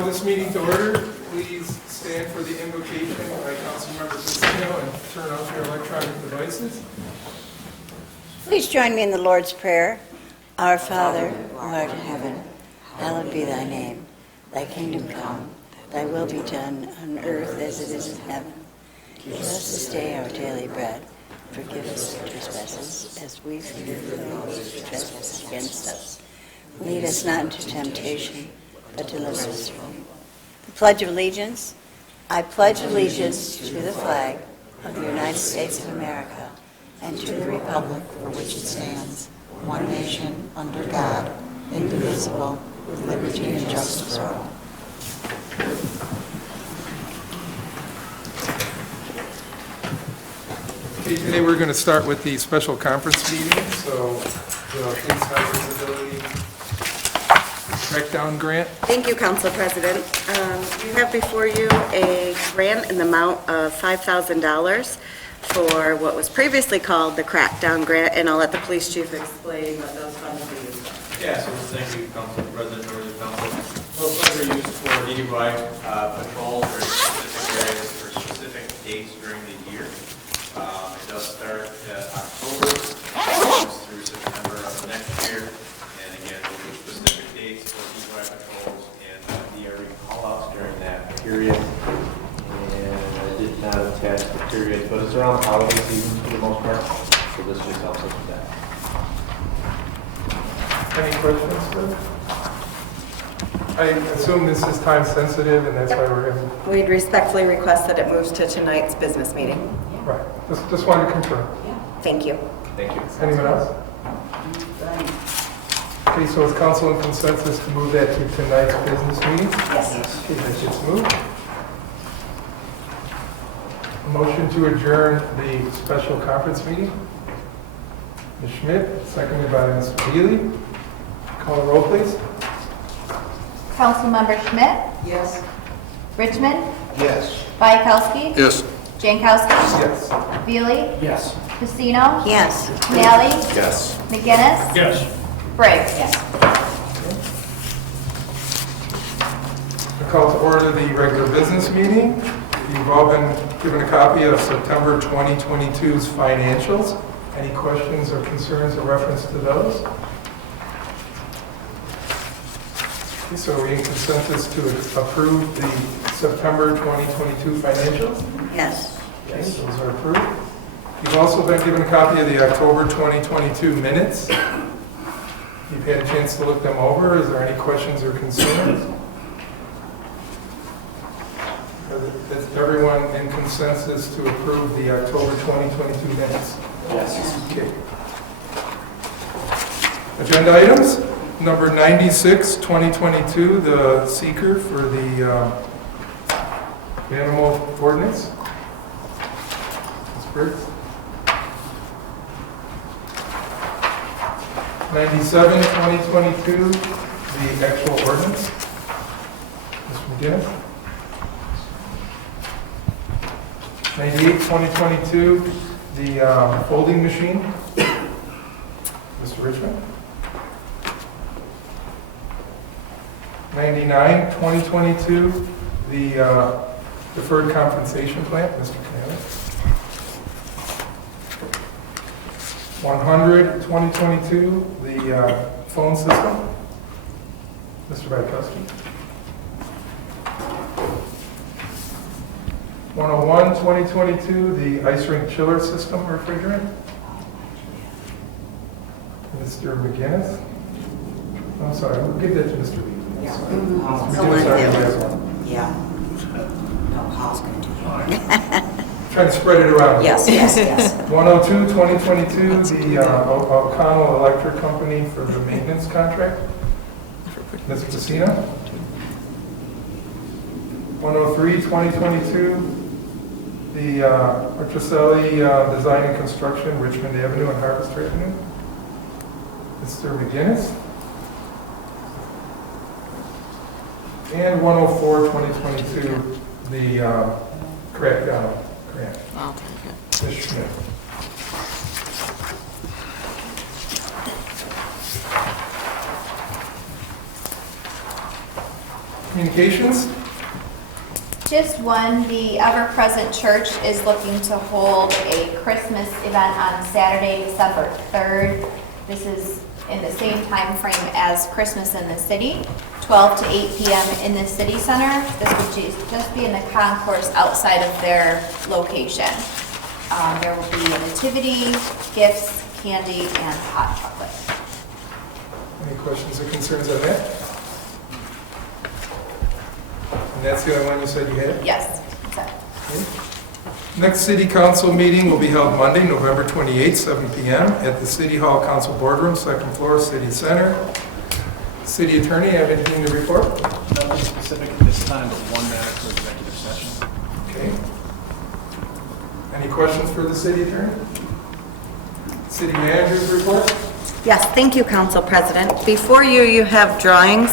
call this meeting to order. Please stand for the invocation by Councilmember Casino and turn off your electronic devices. Please join me in the Lord's Prayer. Our Father, who art in heaven, hallowed be thy name. Thy kingdom come, thy will be done on earth as it is in heaven. Give us this day our daily bread. Forgive us our trespasses as we forgive those who trespass against us. Lead us not into temptation, but deliver us from evil. The Pledge of Allegiance. I pledge allegiance to the flag of the United States of America and to the republic for which it stands, one nation, under God, indivisible, with liberty and justice for all. Okay, today we're going to start with the special conference meeting. So the Police High Visibility Crackdown Grant. Thank you, Council President. You have before you a grant in the amount of $5,000 for what was previously called the Crackdown Grant, and I'll let the police chief explain what those funds are used for. Yeah, so thank you, Council President, members of council. Those funds are used for DUI patrols or specific areas for specific dates during the year. It does start October, goes through September of the next year, and again, those are specific dates for DUI patrols and DRE call-outs during that period. And I did not attach the period, but it's around the holiday season for the most part, so this just helps us with that. Any questions, sir? I assume this is time sensitive and that's why we're going to... We'd respectfully request that it moves to tonight's business meeting. Right. Just wanted to confirm. Thank you. Thank you. Anyone else? Okay, so is council in consensus to move that to tonight's business meeting? Yes. Okay, that gets moved. A motion to adjourn the special conference meeting. Ms. Schmidt, seconded by Mr. Healy. Call the roll, please. Councilmember Schmidt? Yes. Richmond? Yes. Bayakowski? Yes. Jankowski? Yes. Veely? Yes. Casino? Yes. Nally? Yes. McGinnis? Yes. Briggs? Yes. I call to order the regular business meeting. You've all been given a copy of September 2022's financials. Any questions or concerns in reference to those? Okay, so are we in consensus to approve the September 2022 financials? Yes. Okay, those are approved. You've also been given a copy of the October 2022 minutes. You've had a chance to look them over. Is there any questions or concerns? Is everyone in consensus to approve the October 2022 minutes? Yes. Okay. Agenda items, number 96, 2022, the seeker for the animal ordinance. Ms. Briggs. 97, 2022, the actual ordinance. Ms. McGinnis. 98, 2022, the folding machine. Mr. Richmond. 99, 2022, the deferred compensation plan. Mr. Canale. 100, 2022, the phone system. Mr. Bayakowski. 101, 2022, the ice rink chiller system refrigerant. Mr. McGinnis. I'm sorry, we'll give that to Mr. Lee. Yeah. Mr. Someone McGinnis, sorry, did. you have one. Yeah. No, Paul's going to do it. Trying to spread it around. Yes, yes, yes. 102, 2022, the O'Connell Electric Company for the maintenance contract. Ms. Casino. 103, 2022, the Petroselli Design and Construction, Richmond Avenue and Harvest Avenue. Mr. McGinnis. And 104, 2022, the crackdown grant. I'll take it. Ms. Schmidt. Communications? Just one, the Ever Present Church is looking to hold a Christmas event on Saturday, December 3rd. This is in the same time frame as Christmas in the City, 12 to 8 p.m. in the City Center. This would just be in the concourse outside of their location. There will be a nativity, gifts, candy, and hot chocolate. Any questions or concerns on that? And that's the only one you said you had? Yes. that's it. Okay. Next city council meeting will be held Monday, November 28th, 7 p.m. at the City Hall Council Boardroom, second floor, City Center. City Attorney, have anything to report? Nothing specific at this time, but one matter for executive session. Okay. Any questions for the City Attorney? City Manager's report? Yes, thank you, Council President. Before you, you have drawings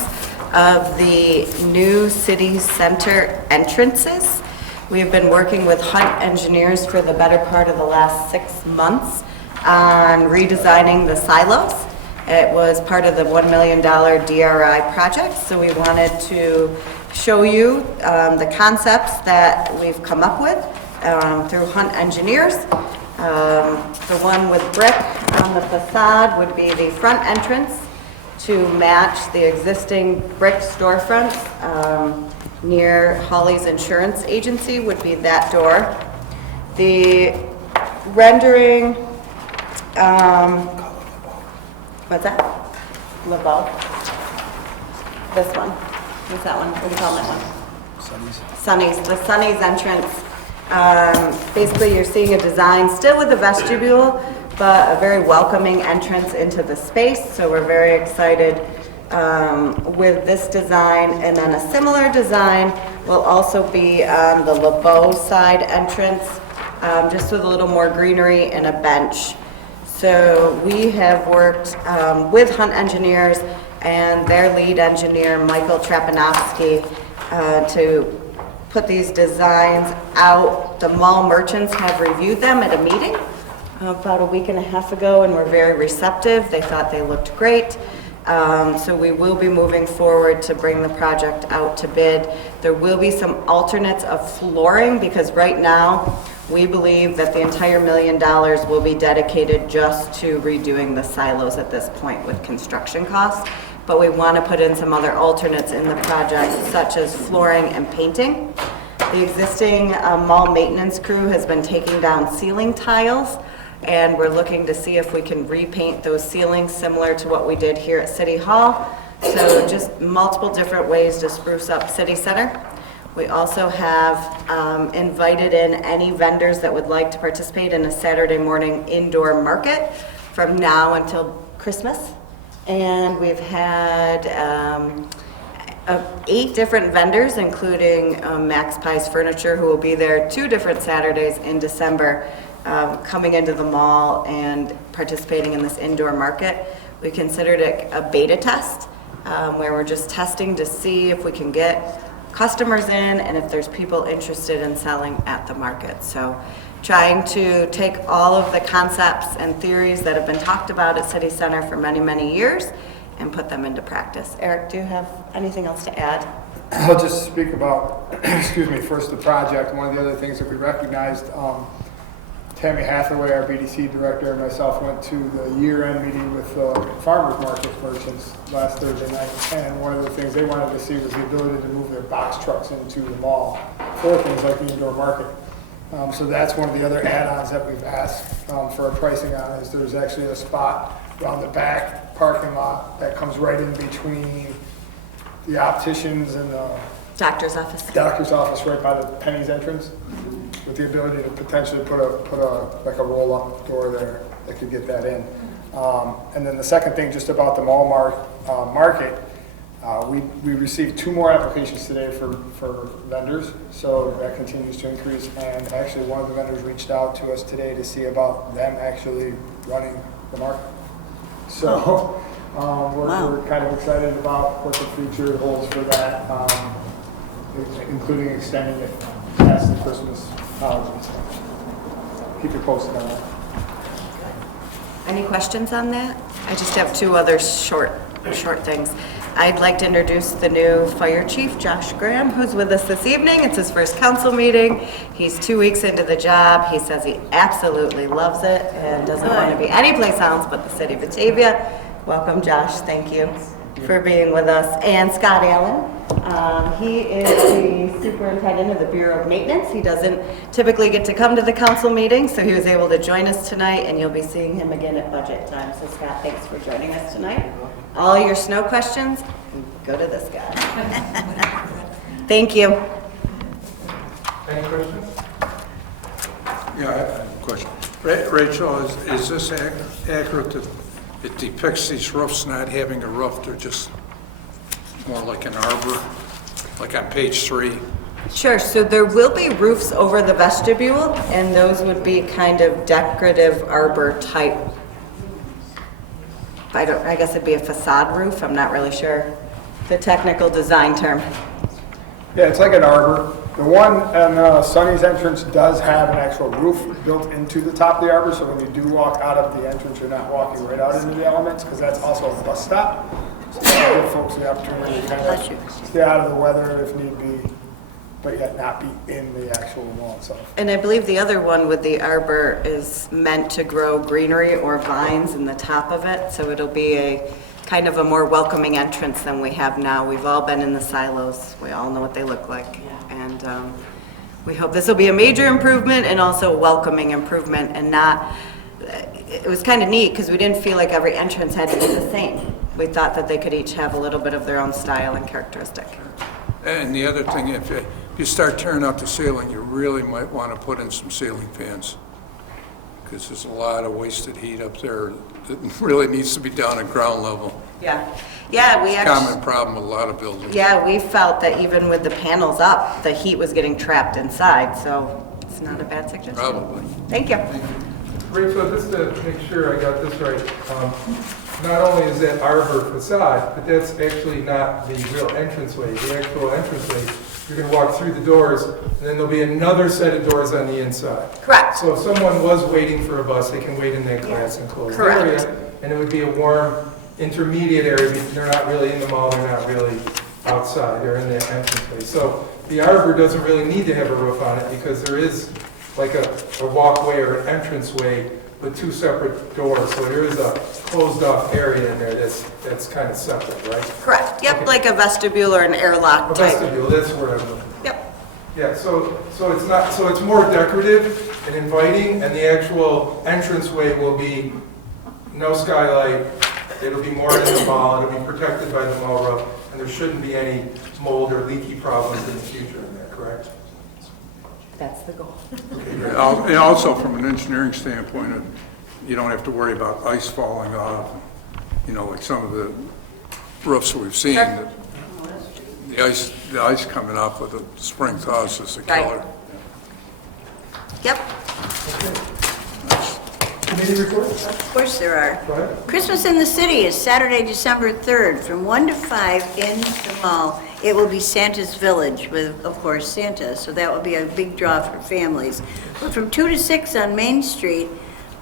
of the new city center entrances. We have been working with Hunt Engineers for the better part of the last 6 months on redesigning the silos. It was part of the $1 million DRI project, so we wanted to show you the concepts that we've come up with through Hunt Engineers. The one with brick on the facade would be the front entrance to match the existing brick storefront near Holly's Insurance Agency would be that door. The rendering, what's that? LeBeau. This one. What's that one? What do you call that one? Sunny's. The Sunny's entrance. Basically, you're seeing a design still with the vestibule, but a very welcoming entrance into the space. So we're very excited with this design. And then a similar design will also be on the LeBeau side entrance, just with a little more greenery and a bench. So we have worked with Hunt Engineers and their lead engineer, Michael Trapanowski, to put these designs out. The mall merchants have reviewed them at a meeting about a week and a half ago and were very receptive. They thought they looked great. So we will be moving forward to bring the project out to bid. There will be some alternates of flooring because right now we believe that the entire $1 million will be dedicated just to redoing the silos at this point with construction costs. But we want to put in some other alternates in the project, such as flooring and painting. The existing mall maintenance crew has been taking down ceiling tiles, and we're looking to see if we can repaint those ceilings similar to what we did here at City Hall. So just multiple different ways to spruce up City Center. We also have invited in any vendors that would like to participate in a Saturday morning indoor market from now until Christmas. And we've had 8 different vendors, including Max Pie's Furniture, who will be there 2 different Saturdays in December, coming into the mall and participating in this indoor market. We considered it a beta test, where we're just testing to see if we can get customers in and if there's people interested in selling at the market. So trying to take all of the concepts and theories that have been talked about at City Center for many, many years and put them into practice. Eric, do you have anything else to add? I'll just speak about, first the project. One of the other things that we recognized, Tammy Hathaway, our BDC director, and myself went to the year-end meeting with the farmers market merchants last Thursday night. And one of the things they wanted to see was the ability to move their box trucks into the mall for things like the indoor market. So that's one of the other add-ons that we've asked for a pricing on is there's actually a spot around the back parking lot that comes right in between the opticians and the Doctor's office. doctor's office right by the Penny's entrance, with the ability to potentially put a roll-up door there that could get that in. And then the second thing, just about the mall market, we received 2 more applications today for vendors, so that continues to increase. And actually, one of the vendors reached out to us today to see about them actually running the market. So we're kind of excited about what the future holds for that, including extending it past the Christmas holidays. Keep you posted on that. Any questions on that? I just have 2 other short things. I'd like to introduce the new fire chief, Josh Graham, who's with us this evening. It's his first council meeting. He's 2 weeks into the job. He says he absolutely loves it and doesn't want to be anyplace else but the city of Batavia. Welcome, Josh. Thank you for being with us. And Scott Allen. He is the superintendent of the Bureau of Maintenance. He doesn't typically get to come to the council meeting, so he was able to join us tonight, and you'll be seeing him again at budget time. So Scott, thanks for joining us tonight. All your snow questions, go to this guy. Thank you. Any questions? Yeah, I have a question. Rachel, is this accurate that it depicts these roofs not having a roof, they're just more like an arbor, like on page 3? Sure, so there will be roofs over the vestibule, and those would be kind of decorative arbor type. I guess it'd be a facade roof, I'm not really sure the technical design term. Yeah, it's like an arbor. The one on Sunny's entrance does have an actual roof built into the top of the arbor, so when you do walk out of the entrance, you're not walking right out into the elements, because that's also a bus stop. So you give folks the opportunity to kind of stay out of the weather if need be, but yet not be in the actual wall itself. And I believe the other one with the arbor is meant to grow greenery or vines in the top of it, so it'll be a kind of a more welcoming entrance than we have now. We've all been in the silos. We all know what they look like. And we hope this will be a major improvement and also a welcoming improvement, and not, it was kind of neat because we didn't feel like every entrance had to be the same. We thought that they could each have a little bit of their own style and characteristic. And the other thing, if you start tearing out the ceiling, you really might want to put in some ceiling fans, because there's a lot of wasted heat up there that really needs to be down at ground level. Yeah, we It's a actually... common problem with a lot of buildings. Yeah, we felt that even with the panels up, the heat was getting trapped inside, so it's not a bad suggestion. Probably. Thank you. Rachel, just to make sure I got this right, not only is that arbor facade, but that's actually not the real entranceway. The actual entranceway, you're going to walk through the doors, and then there'll be another set of doors on the inside. Correct. So if someone was waiting for a bus, they can wait in that glass enclosed Correct. area, and it would be a warm intermediate area. They're not really in the mall, they're not really outside, they're in the entranceway. So the arbor doesn't really need to have a roof on it, because there is like a walkway or an entranceway with 2 separate doors. So there is a closed off area in there that's kind of separate, right? Correct. Yep, Okay. like a vestibule or an airlock A type. vestibule, that's where I'm looking. Yep. Yeah, so it's not, so it's more decorative and inviting, and the actual entranceway will be no skylight. It'll be more in the mall, it'll be protected by the mall roof, and there shouldn't be any mold or leaky problems in the future in there, correct? That's the goal. And also, from an engineering standpoint, you don't have to worry about ice falling off. You know, like some of the roofs we've seen, Sure. that the ice coming off with the spring thaws is a Right. killer. Yep. Committee reports? Of course there are. Go ahead. Christmas in the City is Saturday, December 3rd, from 1 to 5 in the mall. It will be Santa's Village with, of course, Santa, so that will be a big draw for families. But from 2 to 6 on Main Street,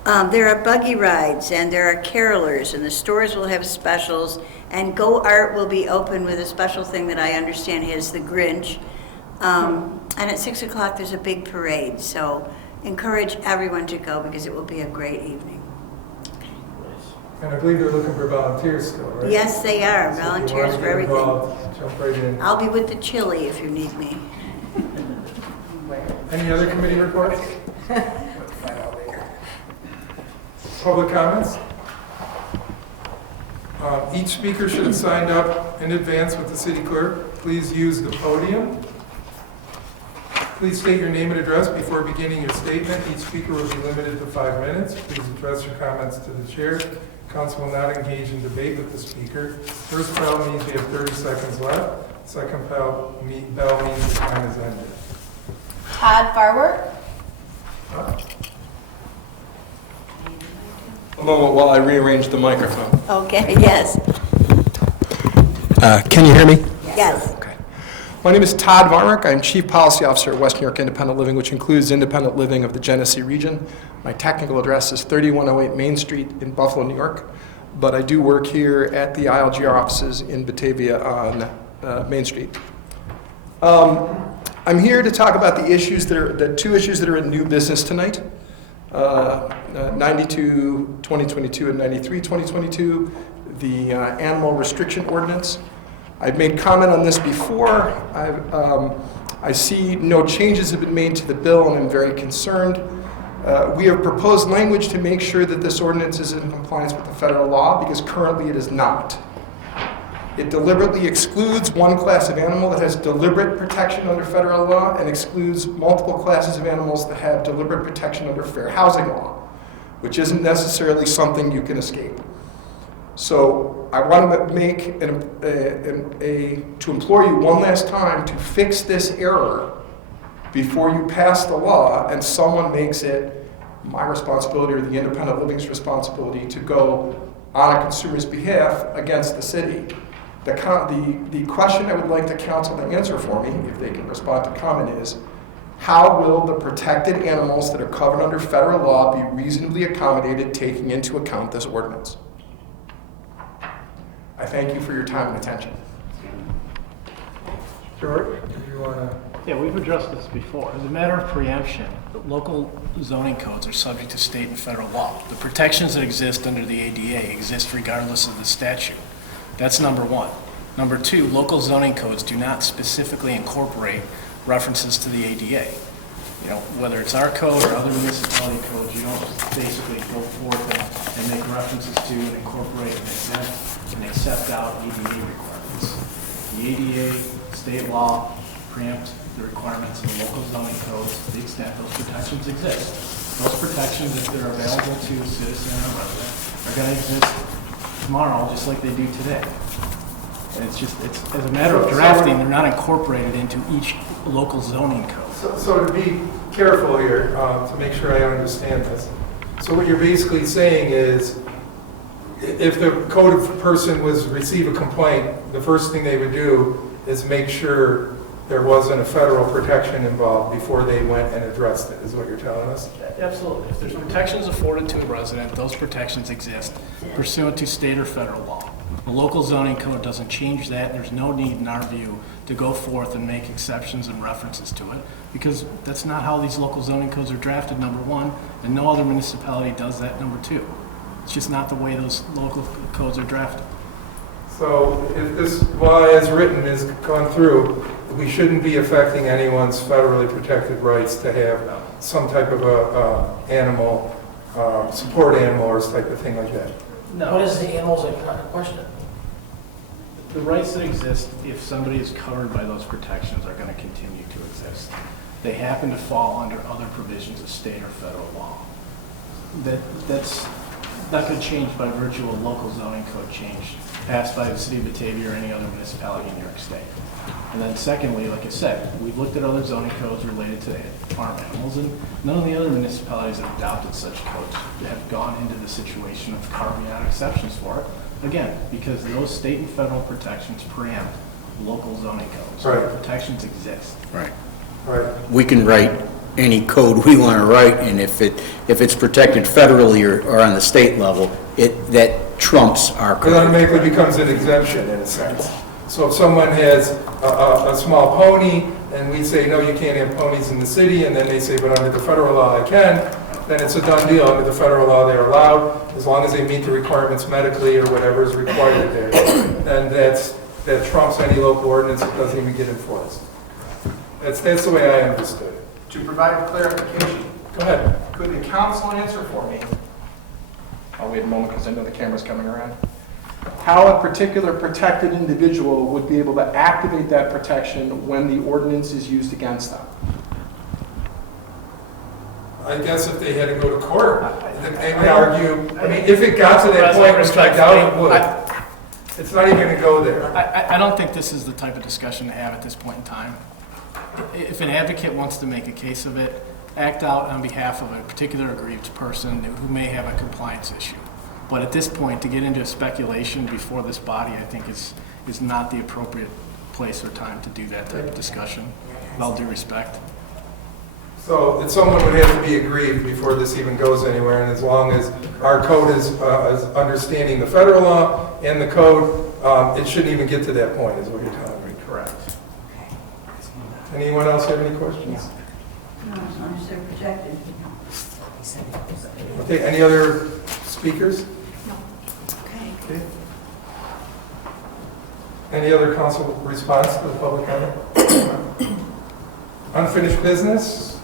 there are buggy rides and there are carolers, and the stores will have specials, and Go Art will be open with a special thing that I understand has the Grinch. And at 6 o'clock, there's a big parade, so encourage everyone to go because it will be a great evening. And I believe they're looking for volunteers still, right? Yes, they are, So if you volunteers wanna for get everything. involved, jump right in. I'll be with the chili if you need me. Any other committee reports? Public comments? Each speaker should have signed up in advance with the city clerk. Please use the podium. Please state your name and address before beginning your statement. Each speaker will be limited to 5 minutes. Please address your comments to the chair. Council will not engage in debate with the speaker. First bell means you have 30 seconds left. Second bell means the time is ended. Todd Barwer. A moment while I rearrange the microphone. Okay, yes, Can you hear me? yes. Okay. My name is Todd Varnick. I'm Chief Policy Officer at West New York Independent Living, which includes independent living of the Genesee region. My technical address is 3108 Main Street in Buffalo, New York. but I do work here at the ILGR offices in Batavia on Main Street. I'm here to talk about the two issues that are in new business tonight. 92, 2022 and 93, 2022, the animal restriction ordinance. I've made comment on this before. I see no changes have been made to the bill, and I'm very concerned. We have proposed language to make sure that this ordinance is in compliance with the federal law, because currently it is not. It deliberately excludes one class of animal that has deliberate protection under federal law and excludes multiple classes of animals that have deliberate protection under fair housing law, which isn't necessarily something you can escape. So I want to make to implore you one last time to fix this error before you pass the law and someone makes it my responsibility or the independent living's responsibility to go on a consumer's behalf against the city. The question I would like the council to answer for me, if they can respond to comment, is how will the protected animals that are covered under federal law be reasonably accommodated, taking into account this ordinance? I thank you for your time and attention. George, do you want to? Yeah, we've addressed this before. As a matter of preemption, local zoning codes are subject to state and federal law. The protections that exist under the ADA exist regardless of the statute. That's number one. Number two, local zoning codes do not specifically incorporate references to the ADA. You know, whether it's our code or other municipality codes, you don't basically go forth and make references to and incorporate and accept out ADA requirements. The ADA, state law, preempt the requirements of the local zoning codes to the extent those protections exist. Those protections, if they're available to a citizen or resident, are going to exist tomorrow just like they do today. And it's as a matter of drafting, they're not incorporated into each local zoning code. So to be careful here, to make sure I understand this. So what you're basically saying is, if the code person was receive a complaint, the first thing they would do is make sure there wasn't a federal protection involved before they went and addressed it, is what you're telling us? Absolutely. If there's protections afforded to a resident, those protections exist pursuant to state or federal law. The local zoning code doesn't change that. There's no need, in our view, to go forth and make exceptions and references to it, because that's not how these local zoning codes are drafted, number one, and no other municipality does that, number two. It's just not the way those local codes are drafted. So if this law as written is gone through, we shouldn't be affecting anyone's federally protected rights to have some type of a animal, support animal or type of thing like that. No. What is the animals in question? The rights that exist, if somebody is covered by those protections, are going to continue to exist. They happen to fall under other provisions of state or federal law. That could change by virtue of local zoning code change passed by the city of Batavia or any other municipality in New York State. And then secondly, like I said, we've looked at other zoning codes related to farm animals, and none of the other municipalities that have adopted such codes have gone into the situation of carving out exceptions for it. Again, because those state and federal protections preempt local zoning codes. So Right. the protections exist. Right. Right. We can write any code we want to write, and if it's protected federally or on the state level, that trumps our It code. automatically becomes an exemption in a sense. So if someone has a small pony, and we say, no, you can't have ponies in the city, and then they say, but under the federal law I can, then it's a done deal. Under the federal law, they're allowed, as long as they meet the requirements medically or whatever is required there. And that trumps any local ordinance that doesn't even get enforced. That's the way I understood it. To provide clarification, Go ahead. could the council answer for me? I'll wait a moment because I know the camera's coming around. How a particular protected individual would be able to activate that protection when the ordinance is used against them? I guess if they had to go to court, they would argue, I mean, if it got to that point, which I doubt it would, it's not even going to go there. I don't think this is the type of discussion to have at this point in time. If an advocate wants to make a case of it, act out on behalf of a particular aggrieved person who may have a compliance issue. But at this point, to get into speculation before this body, I think is not the appropriate place or time to do that type of discussion, with all due respect. So someone would have to be aggrieved before this even goes anywhere, and as long as our code is understanding the federal law and the code, it shouldn't even get to that point, is what you're telling me. Correct. Anyone else have any questions? No, as long as they're protected. Okay, any other speakers? Okay. Any other council response to the public comment? Unfinished business?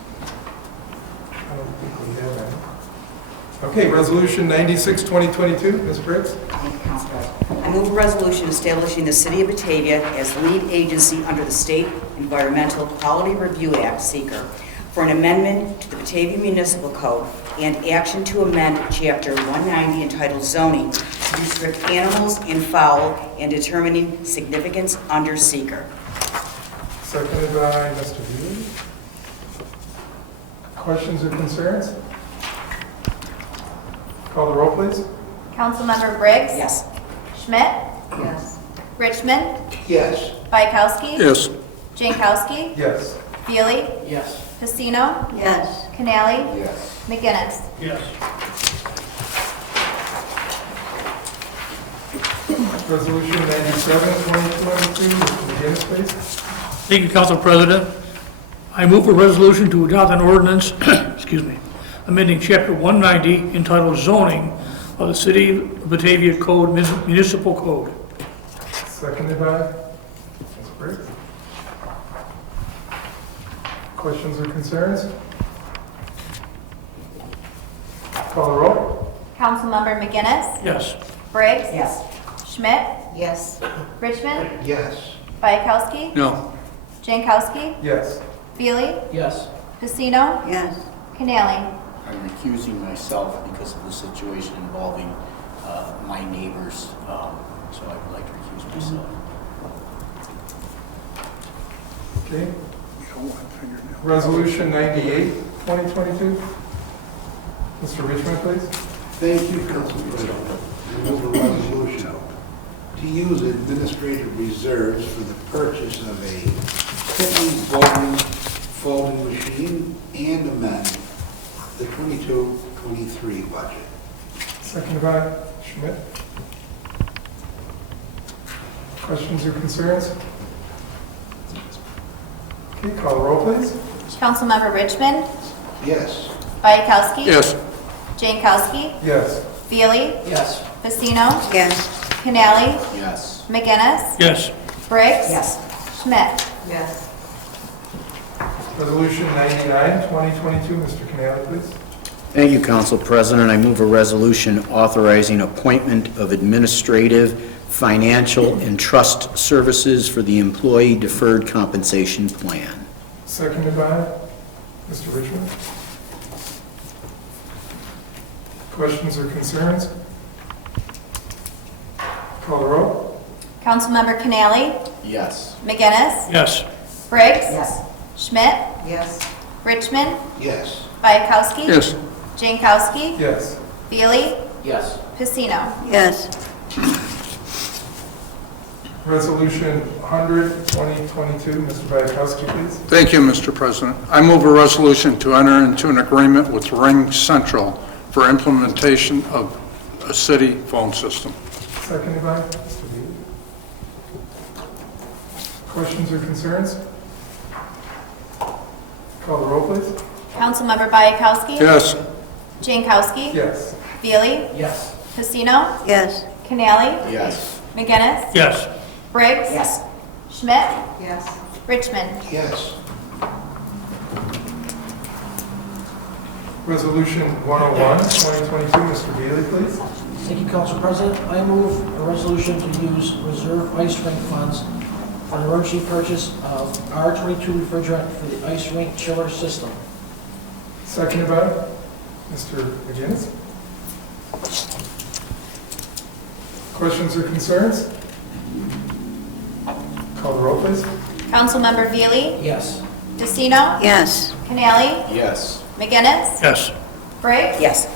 I don't think we have any. Okay, resolution 96, 2022, Ms. Briggs? Thank you, Council President. I move a resolution establishing the City of Batavia as lead agency under the State Environmental Quality Review Act, (SEQR), for an amendment to the Batavia Municipal Code and action to amend Chapter 190 entitled Zoning to restrict animals and fowl and determining significance under SEQR. Seconded by Mr. Beal. Questions or concerns? Call the roll, please. Councilmember Briggs? Yes. Schmidt? Yes. Richmond? Yes. Bykowski? Yes. Jankowski? Yes. Feely? Yes. Pacino? Yes. Canali? Yes. McGinnis? Yes. Resolution 97, 2022, Mr. McGinnis, please. Thank you, Council President. I move a resolution to adopt an ordinance, excuse me, amending Chapter 190 entitled Zoning of the City of Batavia Code, Municipal Code. Seconded by Ms. Briggs. Questions or concerns? Call the roll. Councilmember McGinnis? Yes. Briggs? Yes. Schmidt? Yes. Richmond? Yes. Bykowski? No. Jankowski? Yes. Feely? Yes. Pacino? Yes. Canali? I'm recusing myself because of the situation involving my neighbors, so I would like to recuse myself. Okay. Resolution 98, 2022. Mr. Richmond, please. Thank you, Council President. I move a resolution to use administrative reserves for the purchase of a Pitney folding machine and amend the 22-23 budget. Seconded by Schmidt. Questions or concerns? Okay, call the roll, please. Councilmember Richmond? Yes. Bykowski? Yes. Jankowski? Yes. Feely? Yes. Pacino? Yes. Canali? Yes. McGinnis? Yes. Briggs? Yes. Schmidt? Yes. Resolution 99, 2022. Mr. Canali, please. Thank you, Council President. I move a resolution authorizing appointment of administrative, financial, and trust services for the Employee Deferred Compensation Plan. Seconded by Mr. Richmond. Questions or concerns? Call the roll. Councilmember Canali? Yes. McGinnis? Yes. Briggs? Yes. Schmidt? Yes. Richmond? Yes. Bykowski? Yes. Jankowski? Yes. Feely? Yes. Pacino? Yes. Resolution 100, 2022. Mr. Bykowski, please. Thank you, Mr. President. I move a resolution to enter into an agreement with Ring Central for implementation of a city phone system. Seconded by Mr. Beal. Questions or concerns? Call the roll, please. Councilmember Bykowski? Yes. Jankowski? Yes. Feely? Yes. Pacino? Yes. Canali? Yes. McGinnis? Yes. Briggs? Yes. Schmidt? Yes. Richmond? Yes. Resolution 101, 2022. Mr. Bailey, please. Thank you, Council President. I move a resolution to use reserve ice rink funds for an emergency purchase of R22 refrigerant for the ice rink chiller system. Seconded by Mr. McGinnis. Questions or concerns? Call the roll, please. Councilmember Feely? Yes. Pacino? Yes. Canali? Yes. McGinnis? Yes. Briggs? Yes.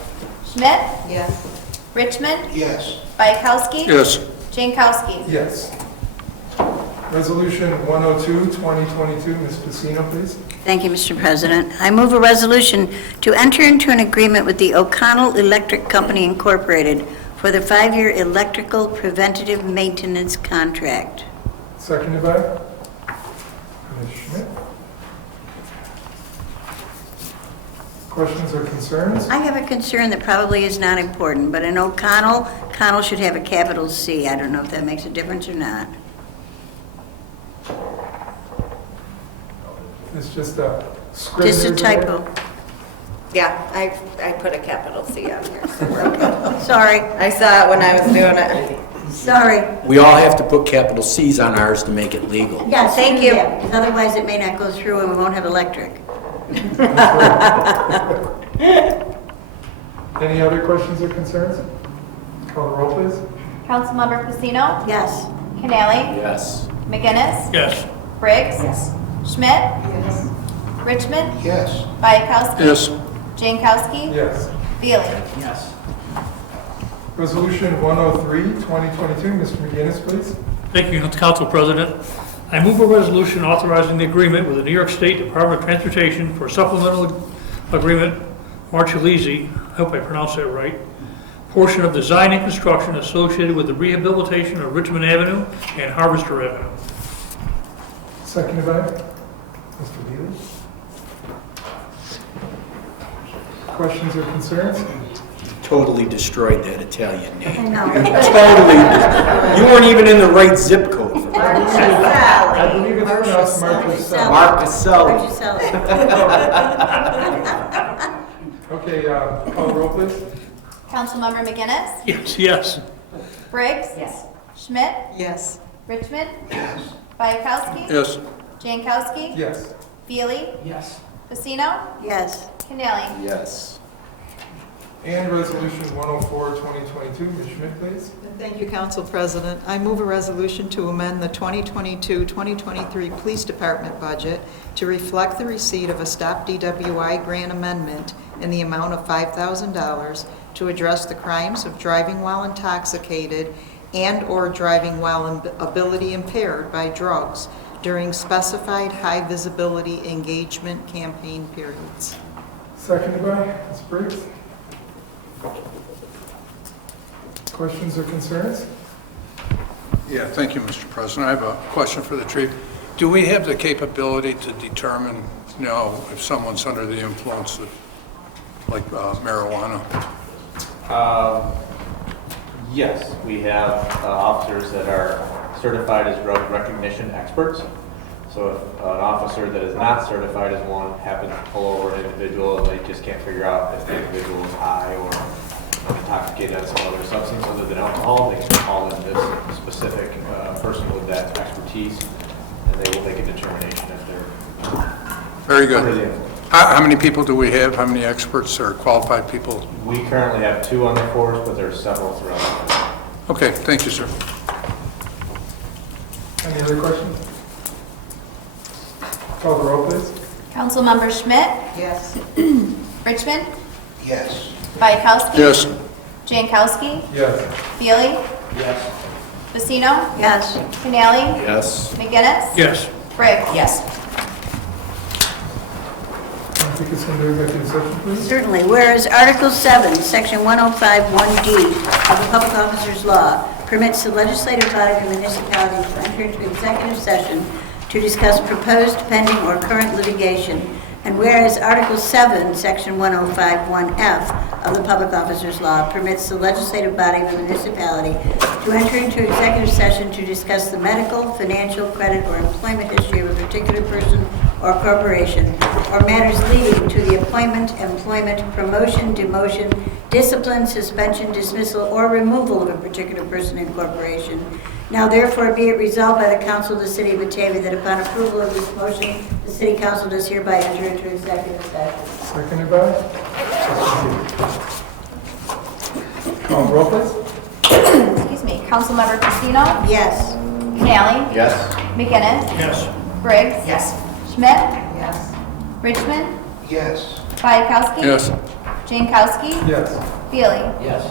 Schmidt? Yes. Richmond? Yes. Bykowski? Yes. Jankowski? Yes. Resolution 102, 2022, Ms. Pacino, please. Thank you, Mr. President. I move a resolution to enter into an agreement with the O'Connell Electric Company Incorporated for the 5-year electrical preventative maintenance contract. Seconded by Ms. Schmidt. Questions or concerns? I have a concern that probably is not important, but in O'Connell should have a capital C. I don't know if that makes a difference or not. It's just a scrivener's Just a error? typo. Yeah, I put a capital C on here. Sorry, I saw it when I was doing it. sorry. We all have to put capital Cs on ours to make it legal. Yeah, Thank you. because otherwise it may not go through and we won't have electric. Any other questions or concerns? Call the roll, please. Councilmember Pacino? Yes. Canali? Yes. McGinnis? Yes. Briggs? Schmidt? Yes. Richmond? Yes. Bayakowski? Yes. Jankowski? Yes. Veely? Yes. Resolution 103, 2022, Mr. McGinnis, please. Thank you, Council President. I move a resolution authorizing the agreement with the New York State Department of Transportation for supplemental agreement Marchalizi, I hope I pronounced that right, portion of design and construction associated with the rehabilitation of Richmond Avenue and Harvester Avenue. Seconded by Mr. Veely. Questions or concerns? Totally destroyed that Italian I name. know. Totally. You weren't even in the right zip code for that. I believe it's pronounced Marcus. Marcaselli. Okay, call the roll, please. Councilmember McGinnis? Yes, yes. Briggs? Yes. Schmidt? Yes. Richmond? Bayakowski? Yes. Jankowski? Yes. Veely? Yes. Pacino? Yes. Canali? Yes. And Resolution 104, 2022, Ms. Schmidt, please. Thank you, Council President. I move a resolution to amend the 2022-2023 Police Department budget to reflect the receipt of a Stop DWI grant amendment in the amount of $5,000 to address the crimes of driving while intoxicated and/or driving while ability impaired by drugs during specified high-visibility engagement campaign periods. Seconded by Ms. Briggs. Questions or concerns? Yeah, thank you, Mr. President. I have a question for the chief. Do we have the capability to determine, if someone's under the influence of, like, marijuana? Yes, we have officers that are certified as drug recognition experts. So if an officer that is not certified as one happens to pull over an individual and they just can't figure out if the individual is high or intoxicated on some other substance other than alcohol, they can call in this specific person with that expertise, and they will make a determination if they're Very under the good. influence. How many people do we have? How many experts or qualified people? We currently have 2 on the force, but there are several throughout. Okay, thank you, sir. Any other questions? Call the roll, please. Councilmember Schmidt? Yes. Richmond? Yes. Bayakowski? Yes. Jankowski? Yes. Veely? Yes. Pacino? Yes. Canali? Yes. McGinnis? Yes. Briggs? Yes. Can I take us into executive session, please? Certainly. Whereas Article 7, Section 105(1)D of the Public Officers Law permits the legislative body of a municipality to enter into executive session to discuss proposed, pending, or current litigation. And whereas Article 7, Section 105(1)F of the Public Officers Law permits the legislative body of a municipality to enter into executive session to discuss the medical, financial, credit, or employment history of a particular person or corporation, or matters leading to the appointment, employment, promotion, demotion, discipline, suspension, dismissal, or removal of a particular person and corporation. Now therefore be it resolved by the Council of the City of Batavia that upon approval of this motion, the City Council does hereby enter into executive session. Seconded by? Call the roll, please. Excuse me. Councilmember Pacino? Yes. Canali? Yes. McGinnis? Yes. Briggs? Yes. Schmidt? Yes. Richmond? Yes. Bayakowski? Yes. Jankowski? Yes. Veely? Yes.